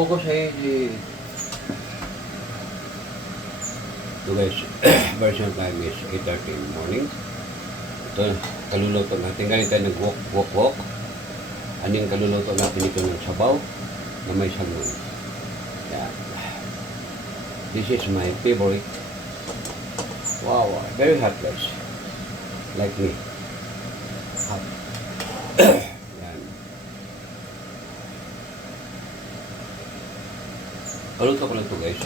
focus ay ito guys, version time is 8:30 in the morning. Ito, kaluluto natin. Galing tayo nag-walk. Aning kaluluto natin ito ng sabaw na may salmon. Yan. This is my favorite. Wow, very hot guys. Like me. Hot. Yan. Kaluto ko lang ito guys.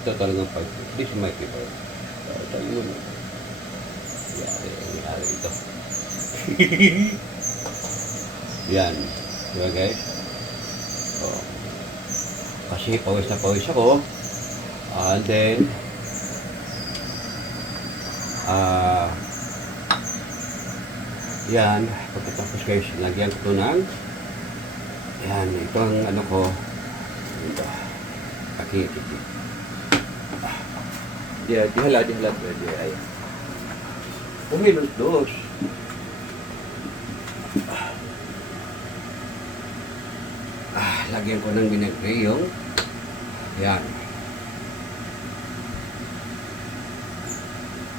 Ito talagang fight. This is my favorite. Salmon. Yari ito. Yan. Diba guys? Oh. Kasi pawis na pawis ako. And then yan. Pagkatapos guys, lagyan ko ng yan. Ito ang ano ko. Ito. Aki. Dihala. Ay. Umilos dos. Lagyan ko ng vinagre yung yan.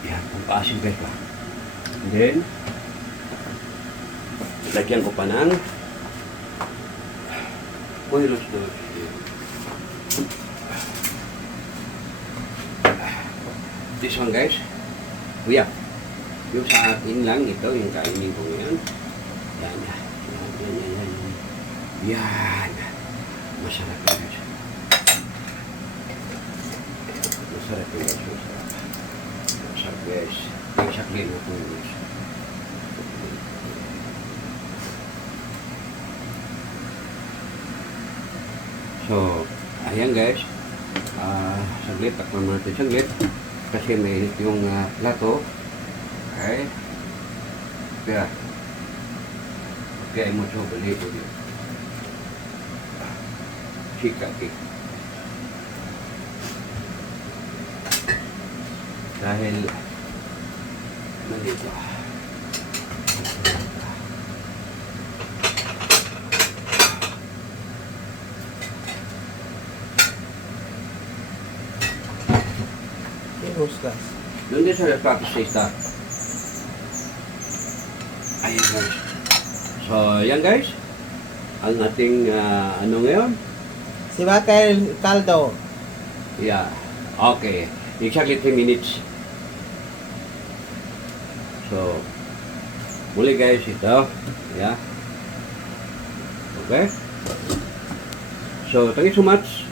Yan, pampasin guys pa. And then lagyan ko pa ng umilos dos. This one guys. Kuya. Yung sa akin lang, ito, yung kainin ko ngayon. Yan. Yan. Masarap yun guys. Masarap guys. Yung saklin mo po guys. So, ayan guys. Saglit, takpan mo natin saglit. Kasi may yung plato. Okay. Kaya mo ito balik ko dito. Sikaki. Dahil nandito. Husgas. Doon din sa plato sa isa. Ayan guys. So, yan guys. Ang ating ano ngayon? Si Bakay Caldo. Yeah. Okay. Exactly 3 minutes. So, muli guys ito. Yeah. Okay. So, thank you so much.